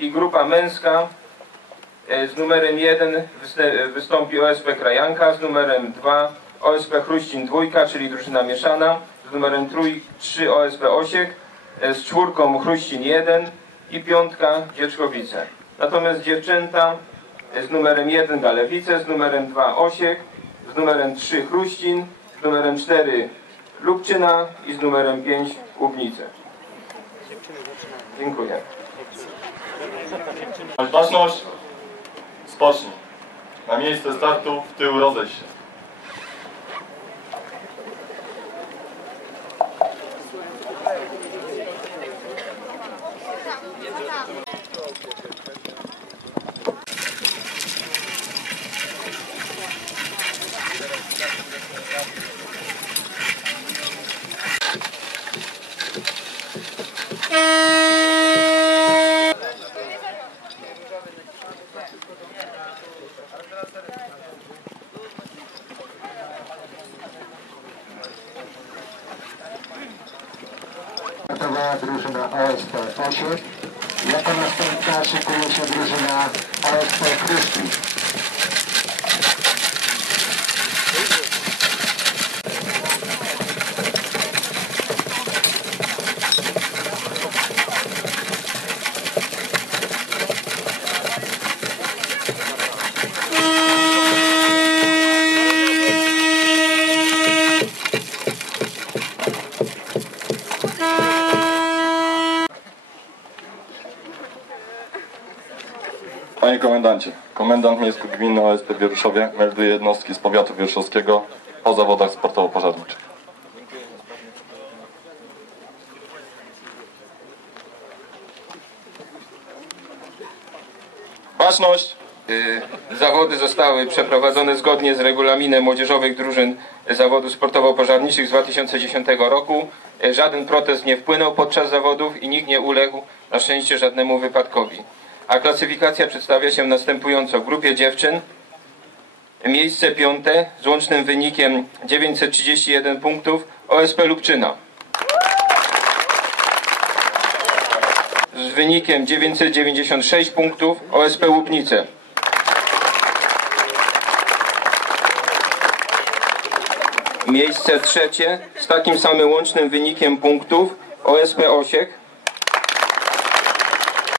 i grupa męska e, z numerem 1 wystę- wystąpi OSP Krajanka, z numerem 2 OSP Chruścin Dwójka, czyli drużyna mieszana, z numerem 3 OSP Osiek, e, z czwórką Chruścin 1 i piątka Dzieczkowice. Natomiast dziewczęta e, z numerem 1 Galewice, z numerem 2 Osiek, z numerem 3 Chruścin, z numerem 4 Lubczyna i z numerem 5 Łubnice. Dziękuję. Baczność, spocznij. Na miejsce startu w tył rozejść się. Startowała drużyna OSP Osiek. Jako następna szykuje się drużyna OSP Kruszki. Panie komendancie, komendant miejski gminy OSP w Wieruszowie melduje jednostki z powiatu wieruszowskiego o zawodach sportowo-pożarniczych. Baczność! Y, Zawody zostały przeprowadzone zgodnie z regulaminem młodzieżowych drużyn zawodów sportowo-pożarniczych z 2010 roku. Y, Żaden protest nie wpłynął podczas zawodów i nikt nie uległ na szczęście żadnemu wypadkowi. A klasyfikacja przedstawia się następująco. W grupie dziewczyn miejsce piąte z łącznym wynikiem 931 punktów OSP Lubczyna. Z wynikiem 996 punktów OSP Łupnice. Miejsce trzecie z takim samym łącznym wynikiem punktów OSP Osiek.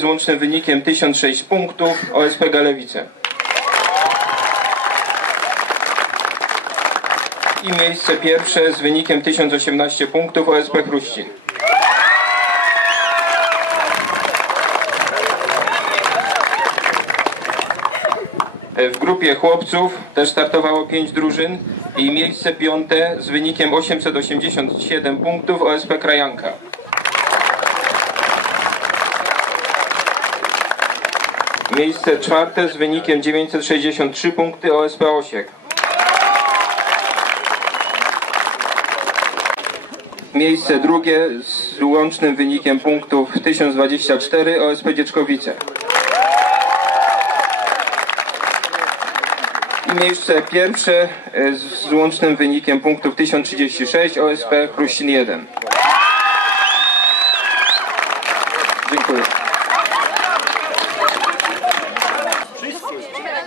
Z łącznym wynikiem 1006 punktów OSP Galewice. I miejsce pierwsze z wynikiem 1018 punktów OSP Chruścin. W grupie chłopców też startowało 5 drużyn i miejsce piąte z wynikiem 887 punktów OSP Krajanka. Miejsce czwarte z wynikiem 963 punkty OSP Osiek. Miejsce drugie z łącznym wynikiem punktów 1024 OSP Dzieczkowice. I miejsce pierwsze z łącznym wynikiem punktów 1036 OSP Chruścin 1. Dziękuję.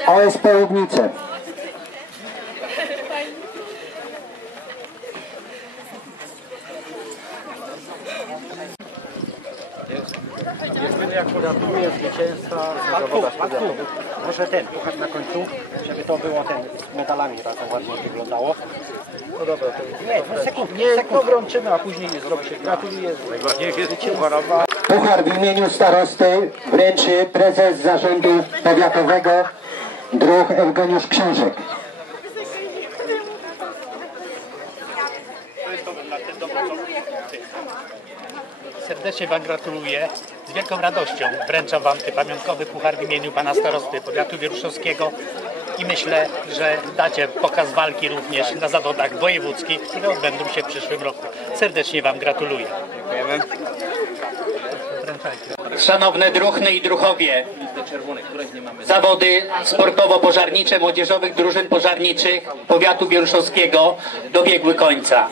OSP Łubnice. Jedyny jak podatuje zwycięzca z zawodach powiatowych. Może ten, puchar na końcu, żeby to było ten z medalami tak ładnie wyglądało. No dobra, to nie, no sekund, nie, sekund wrączymy, a później zrobi się. Gratuluję zwycięstwa. Puchar w imieniu starosty wręczy prezes zarządu powiatowego druh Eugeniusz Książek. Serdecznie Wam gratuluję. Z wielką radością wręczam Wam ten pamiątkowy puchar w imieniu Pana Starosty Powiatu Wieruszowskiego i myślę, że dacie pokaz walki również na zawodach wojewódzkich, które odbędą się w przyszłym roku. Serdecznie Wam gratuluję. Szanowne druchny i druchowie, zawody sportowo-pożarnicze młodzieżowych drużyn pożarniczych powiatu wieruszowskiego dobiegły końca.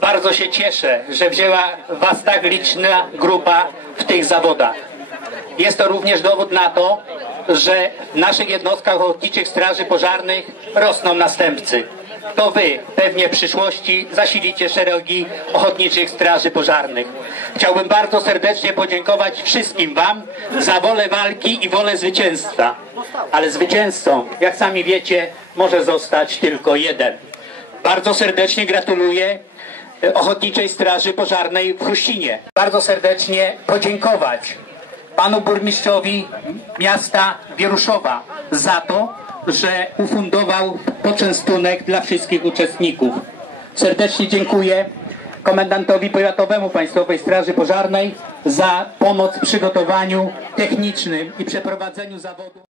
Bardzo się cieszę, że wzięła Was tak liczna grupa w tych zawodach. Jest to również dowód na to, że w naszych jednostkach ochotniczych straży pożarnych rosną następcy. To wy pewnie w przyszłości zasilicie szeregi ochotniczych straży pożarnych. Chciałbym bardzo serdecznie podziękować wszystkim wam za wolę walki i wolę zwycięstwa. Ale zwycięzcą, jak sami wiecie, może zostać tylko jeden. Bardzo serdecznie gratuluję Ochotniczej Straży Pożarnej w Chruścinie. Bardzo serdecznie podziękować panu burmistrzowi miasta Wieruszowa za to, że ufundował poczęstunek dla wszystkich uczestników. Serdecznie dziękuję komendantowi powiatowemu Państwowej Straży Pożarnej za pomoc w przygotowaniu technicznym i przeprowadzeniu zawodu.